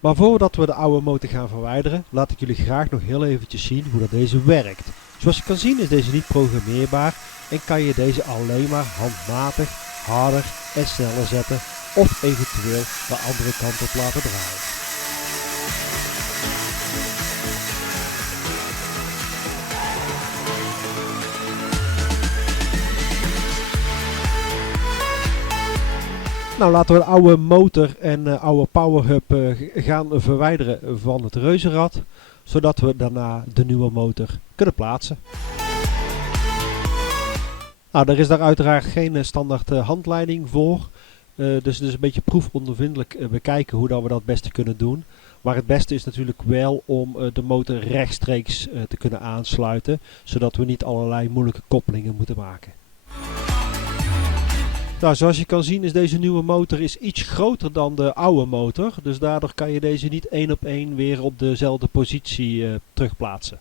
Maar voordat we de oude motor gaan verwijderen, laat ik jullie graag nog heel eventjes zien hoe dat deze werkt. Zoals je kan zien is deze niet programmeerbaar en kan je deze alleen maar handmatig, harder en sneller zetten of eventueel de andere kant op laten draaien. Nou, laten we de oude motor en oude powerhub gaan verwijderen van het reuzenrad, zodat we daarna de nieuwe motor kunnen plaatsen. Nou, er is daar uiteraard geen standaard handleiding voor, dus het is een beetje proefondervindelijk bekijken hoe dat we dat het beste kunnen doen. Maar het beste is natuurlijk wel om de motor rechtstreeks te kunnen aansluiten, zodat we niet allerlei moeilijke koppelingen moeten maken. Nou, zoals je kan zien is deze nieuwe motor iets groter dan de oude motor. Dus daardoor kan je deze niet één op één weer op dezelfde positie terugplaatsen.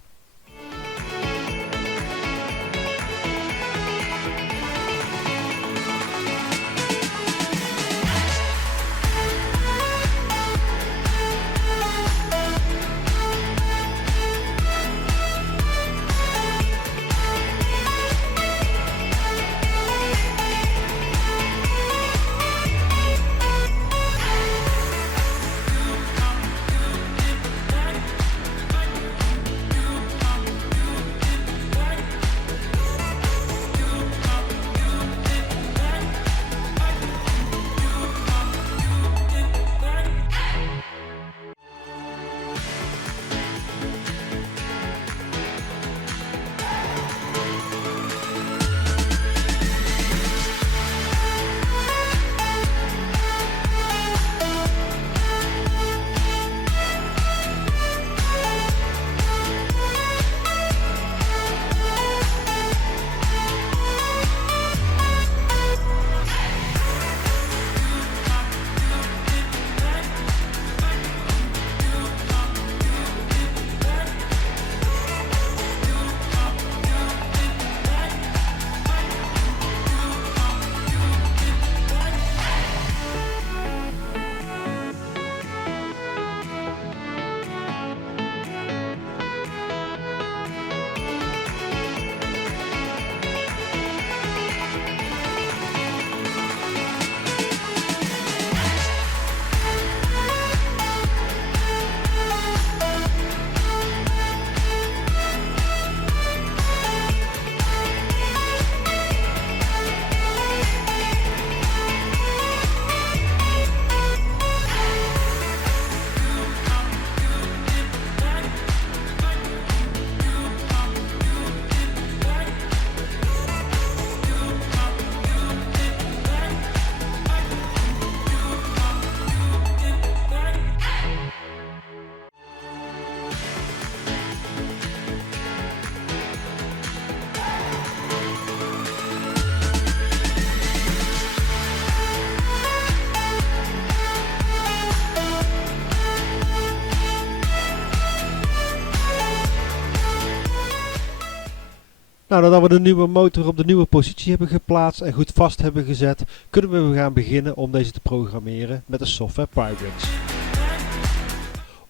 Nou, nadat we de nieuwe motor op de nieuwe positie hebben geplaatst en goed vast hebben gezet, kunnen we gaan beginnen om deze te programmeren met de software Pyrex.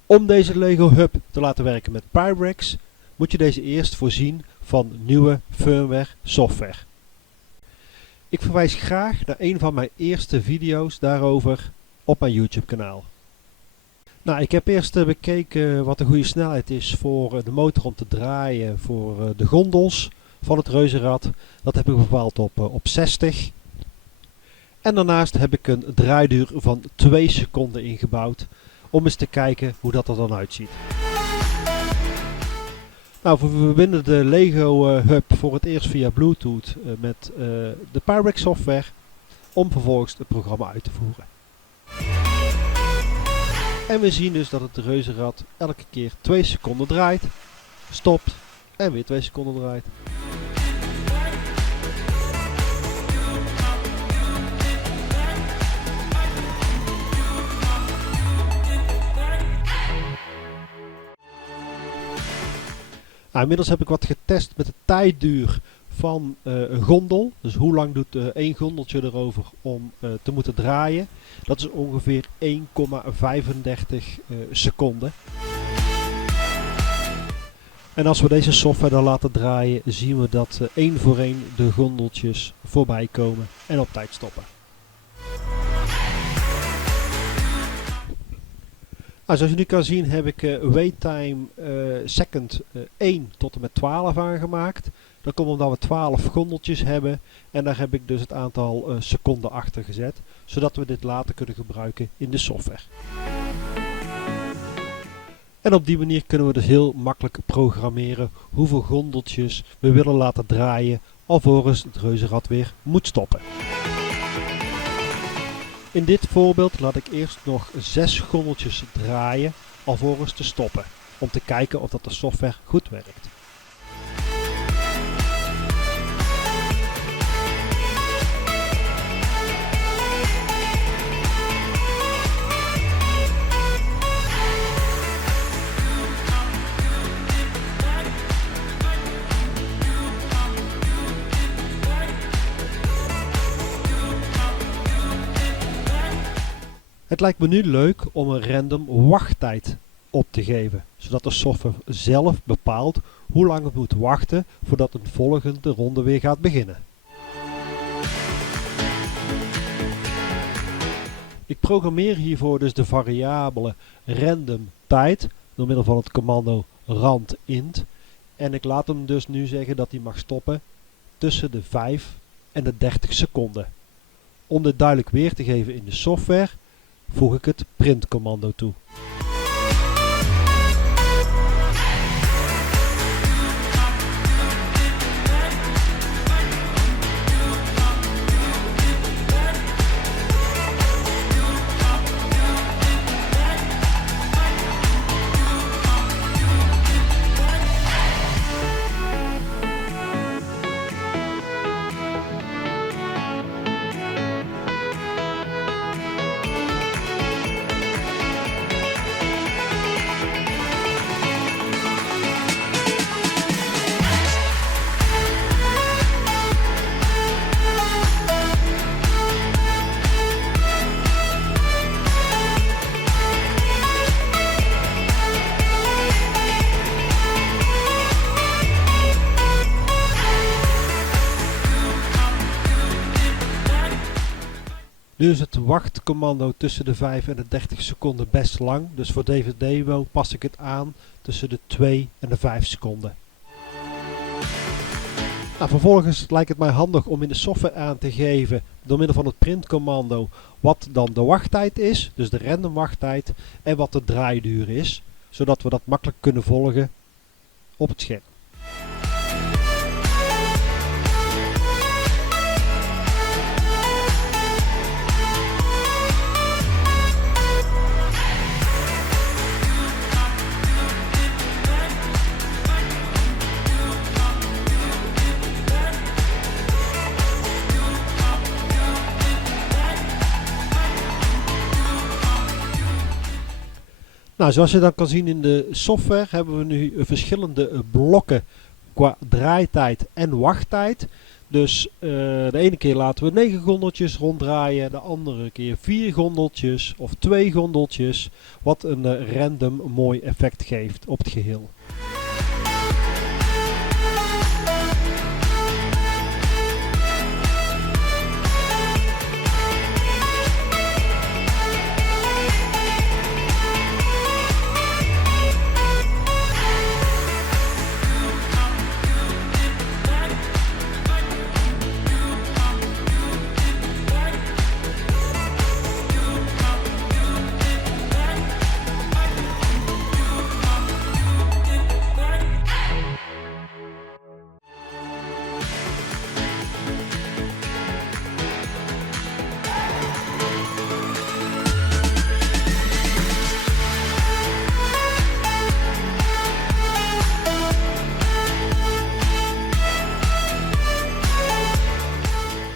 Om deze Lego Hub te laten werken met Pyrex, moet je deze eerst voorzien van nieuwe firmware software. Ik verwijs graag naar een van mijn eerste video's daarover op mijn YouTube kanaal. Nou, ik heb eerst bekeken wat de goede snelheid is voor de motor om te draaien voor de gondels van het reuzenrad. Dat heb ik bepaald op 60. En daarnaast heb ik een draaiduur van 2 seconden ingebouwd om eens te kijken hoe dat er dan uitziet. Nou, we verbinden de Lego Hub voor het eerst via Bluetooth met de Pyrex software om vervolgens het programma uit te voeren. En we zien dus dat het reuzenrad elke keer 2 seconden draait, stopt en weer 2 seconden draait. Nou, inmiddels heb ik wat getest met de tijdduur van een gondel. Dus hoe lang doet één gondeltje erover om te moeten draaien. Dat is ongeveer 1,35 seconden. En als we deze software dan laten draaien, zien we dat één voor één de gondeltjes voorbij komen en op tijd stoppen. Nou, zoals je nu kan zien heb ik waittime second 1 tot en met 12 aangemaakt. Dat komt omdat we 12 gondeltjes hebben en daar heb ik dus het aantal seconden achter gezet, zodat we dit later kunnen gebruiken in de software. En op die manier kunnen we dus heel makkelijk programmeren hoeveel gondeltjes we willen laten draaien alvorens het reuzenrad weer moet stoppen. In dit voorbeeld laat ik eerst nog 6 gondeltjes draaien alvorens te stoppen, om te kijken of dat de software goed werkt. Het lijkt me nu leuk om een random wachttijd op te geven, zodat de software zelf bepaalt hoe lang het moet wachten voordat een volgende ronde weer gaat beginnen. Ik programmeer hiervoor dus de variabele random tijd door middel van het commando randint en ik laat hem dus nu zeggen dat hij mag stoppen tussen de 5 en de 30 seconden. Om dit duidelijk weer te geven in de software voeg ik het printcommando toe. Nu is het wachtcommando tussen de 5 en de 30 seconden best lang, dus voor deze demo pas ik het aan tussen de 2 en de 5 seconden. Nou, vervolgens lijkt het mij handig om in de software aan te geven door middel van het printcommando wat dan de wachttijd is, dus de random wachttijd, en wat de draaiduur is, zodat we dat makkelijk kunnen volgen op het scherm. Nou, zoals je dan kan zien in de software hebben we nu verschillende blokken qua draaitijd en wachttijd. Dus de ene keer laten we 9 gondeltjes ronddraaien, de andere keer 4 gondeltjes of 2 gondeltjes. Wat een random mooi effect geeft op het geheel.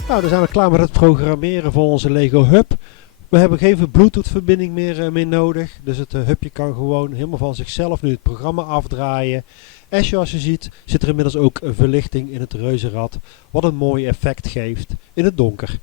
Nou, dan zijn we klaar met het programmeren voor onze Lego Hub. We hebben geen Bluetooth verbinding meer nodig. Dus het hubje kan gewoon helemaal van zichzelf nu het programma afdraaien. En zoals je ziet zit er inmiddels ook een verlichting in het reuzenrad, wat een mooi effect geeft in het donker.